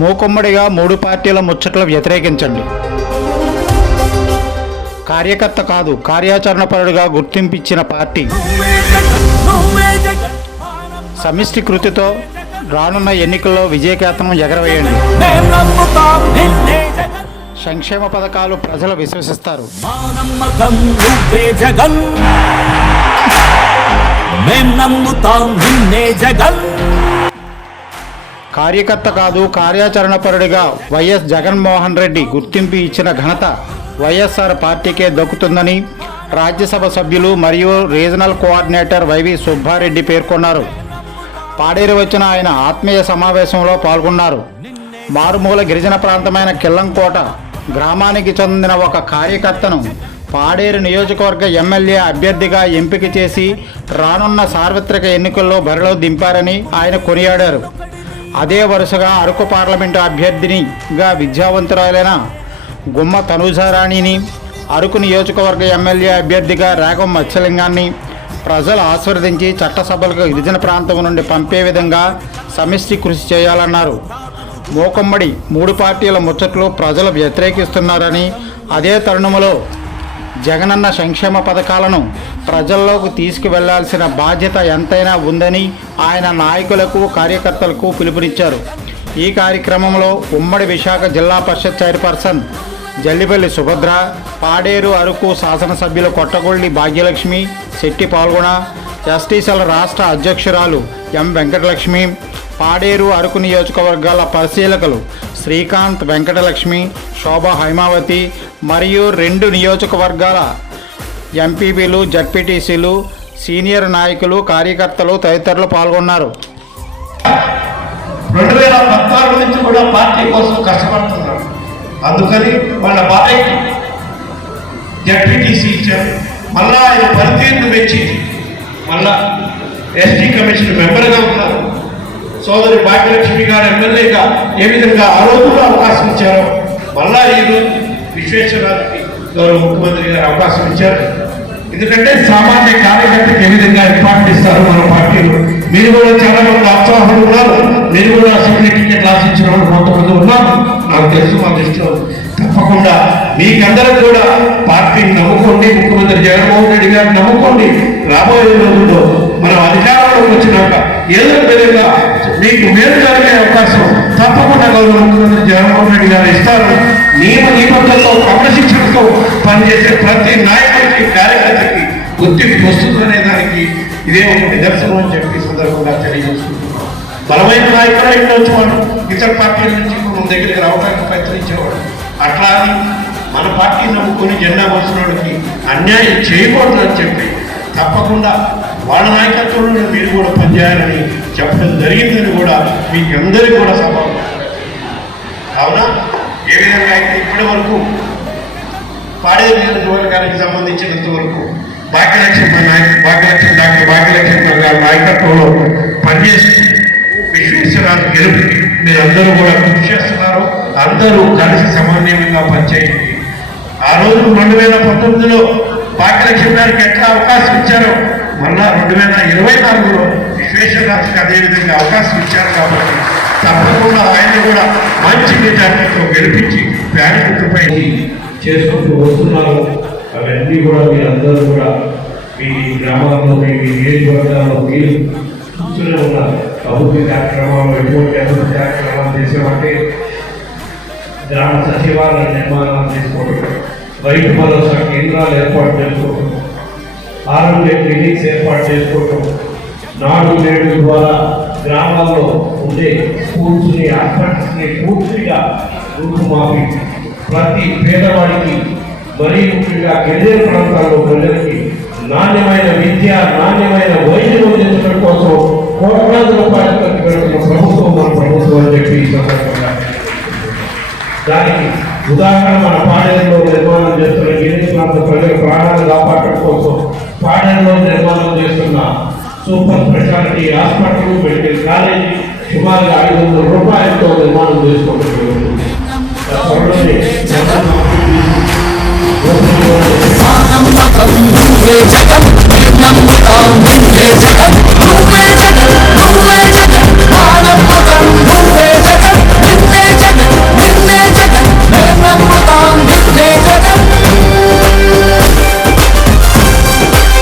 మూకుమ్మడిగా 3 పార్టీల ముచ్చట్లు వ్యతిరేకించండి. కార్యకర్త కాదు, కార్యాచరణపరుడుగా గుర్తింపిచ్చిన పార్టీ. సమిష్టి కృతితో రానున్న ఎన్నికల్లో విజయకేతనం ఎగరవేయండి. సంక్షేమ పథకాలు ప్రజలు విశ్వసిస్తారు. కార్యకర్త కాదు, కార్యాచరణపరుడిగా వైఎస్ జగన్మోహన్ రెడ్డి గుర్తింపు ఇచ్చిన ఘనత వైఎస్ఆర్ పార్టీకే దక్కుతుందని రాజ్యసభ సభ్యులు మరియు రీజనల్ కోఆర్డినేటర్ వైవి సుబ్బారెడ్డి పేర్కొన్నారు. పాడేరు వచ్చిన ఆయన ఆత్మీయ సమావేశంలో పాల్గొన్నారు. మారుమూల గిరిజన ప్రాంతమైన కిల్లంకోట గ్రామానికి చెందిన ఒక కార్యకర్తను పాడేరు నియోజకవర్గ ఎమ్మెల్యే అభ్యర్థిగా ఎంపిక చేసి రానున్న సార్వత్రిక ఎన్నికల్లో బరిలో దింపారని ఆయన కొనియాడారు. అదే వరుసగా అరకు పార్లమెంటు అభ్యర్థినిగా విద్యావంతురాలైన గుమ్మ తనూజారాణిని, అరకు నియోజకవర్గ ఎమ్మెల్యే అభ్యర్థిగా రేగం మత్స్యలింగాన్ని ప్రజలు ఆశీర్వదించి చట్టసభలకు గిరిజన ప్రాంతం నుండి పంపే విధంగా సమిష్టి కృషి చేయాలన్నారు. మూకుమ్మడి 3 పార్టీల ముచ్చట్లు ప్రజలు వ్యతిరేకిస్తున్నారని, అదే తరుణంలో జగనన్న సంక్షేమ పథకాలను ప్రజల్లోకి తీసుకువెళ్లాల్సిన బాధ్యత ఎంతైనా ఉందని ఆయన నాయకులకు, కార్యకర్తలకు పిలుపునిచ్చారు. ఈ కార్యక్రమంలో ఉమ్మడి విశాఖ జిల్లా పరిషత్ చైర్పర్సన్ జల్లిపల్లి సుభద్ర, పాడేరు అరకు శాసనసభ్యులు కొట్టగొల్లి భాగ్యలక్ష్మి శెట్టి పాల్గొన, ఎస్టీసీల రాష్ట్ర అధ్యక్షురాలు ఎం వెంకటలక్ష్మి, పాడేరు అరకు నియోజకవర్గాల పరిశీలకులు శ్రీకాంత్ వెంకటలక్ష్మి, శోభా హైమావతి మరియు 2 నియోజకవర్గాల ఎంపీపీలు, జడ్పీటీసీలు, సీనియర్ నాయకులు, కార్యకర్తలు తదితరులు పాల్గొన్నారు. 2014 నుంచి కూడా పార్టీ కోసం కష్టపడుతున్నారు. అందుకని వాళ్ళ బాబాయ్కి జడ్పీటీసీ ఇచ్చారు. మళ్ళా ఆయన పనితీరును మెచ్చి మళ్ళా ఎస్టీ కమిషన్ మెంబర్గా ఉన్నారు. సోదరి భాగ్యలక్ష్మి గారు ఎమ్మెల్యేగా ఏ విధంగా ఆ రోజుల్లో అవకాశం ఇచ్చారో మళ్ళా ఈరోజు విశ్వేశ్వరరావుకి గౌరవ ముఖ్యమంత్రి గారు అవకాశం ఇచ్చారు. ఎందుకంటే సామాన్య కార్యకర్తకి ఏ విధంగా ఇంపార్టెంట్ ఇస్తారు మన పార్టీలో. మీరు కూడా చాలా మంది ఉత్సాహం ఉన్నారు. మీరు కూడా అసెంబ్లీ టికెట్ ఆశించిన వాళ్ళు కొంతమంది ఉన్నారు. నాకు తెలుసు, మా దృష్టిలో తప్పకుండా మీకందరూ కూడా పార్టీని నమ్ముకోండి. ముఖ్యమంత్రి జగన్మోహన్ రెడ్డి గారిని నమ్ముకోండి. రాబోయే రోజుల్లో మనం అధికారంలోకి వచ్చినాక ఏదో విధంగా మీకు మేలు జరిగే అవకాశం తప్పకుండా గౌరవ ముఖ్యమంత్రి జగన్మోహన్ రెడ్డి గారు ఇస్తారు. నియమ నిబంధనలతో క్రమశిక్షణతో పనిచేసే ప్రతి నాయకుడికి, కార్యకర్తకి గుర్తింపు వస్తుందనే దానికి ఇదే ఒక నిదర్శనం అని చెప్పి సందర్భంగా తెలియజేసుకుంటున్నాం. బలమైన నాయకులు ఉండొచ్చు, మనం ఇతర పార్టీల నుంచి మన దగ్గరికి రావడానికి ప్రయత్నించేవాడు. అట్లా అని మన పార్టీని నమ్ముకొని జెండా మోసినోడికి అన్యాయం చేయకూడదు అని చెప్పి తప్పకుండా వాళ్ళ నాయకత్వంలో మీరు కూడా పనిచేయాలని చెప్పడం జరిగిందని కూడా మీకు అందరికీ కూడా సభ. కావున ఏ విధంగా అయితే ఇప్పటి వరకు పాడేరు నియోజకవర్గానికి సంబంధించినంత వరకు డాక్టర్ భాగ్యలక్ష్మి గారి నాయకత్వంలో పనిచేస్తూ విశ్వేశ్వరరావు గెలుపు మీరు అందరూ కూడా కృషి చేస్తున్నారు. అందరూ కలిసి సమన్వయంగా పనిచేయండి. ఆ రోజు 2019లో భాగ్యలక్ష్మి గారికి ఎట్లా అవకాశం ఇచ్చారో మళ్ళా 2024లో విశ్వేశ్వరరావుకి అదేవిధంగా అవకాశం ఇచ్చారు. కాబట్టి తప్పకుండా ఆయన కూడా మంచి మెజార్టీతో గెలిపించి ఫ్యాన్ గుర్తుపై చేసుకుంటూ వస్తున్నారు. అవన్నీ కూడా మీరందరూ కూడా మీ గ్రామాల్లో, మీ నియోజకవర్గాల్లో మీరు చూస్తూనే ఉన్నారు. అభివృద్ధి కార్యక్రమాలు ఎటువంటి అభివృద్ధి కార్యక్రమాలు చేసామంటే గ్రామ సచివాలయ నిర్మాణాలు చేసుకోవడం, రైతు భరోసా కేంద్రాలు ఏర్పాటు చేసుకోవడం, ఆరోగ్య క్లినిక్స్ ఏర్పాటు చేసుకోవడం, నాడు నేడు ద్వారా గ్రామాల్లో ఉండే స్కూల్స్ని, హాస్పిటల్స్ని పూర్తిగా రూపుమాపి ప్రతి పేదవాడికి, మరీ ముఖ్యంగా గిరిజన ప్రాంతాల్లో ప్రజలకి నాణ్యమైన విద్య, నాణ్యమైన వైద్యం అందించడం కోసం కోట్లాది రూపాయలు ఖర్చు పెడుతున్న ప్రభుత్వం మన ప్రభుత్వం అని చెప్పి ఈ సందర్భంగా దానికి ఉదాహరణ మన పాడేరులో నిర్మాణం చేస్తున్న గిరిజన ప్రాంత ప్రజల ప్రాణాలు కాపాడటం కోసం పాడేరులో నిర్మాణం చేస్తున్న super speciality hospital, medical college సుమారుగా 500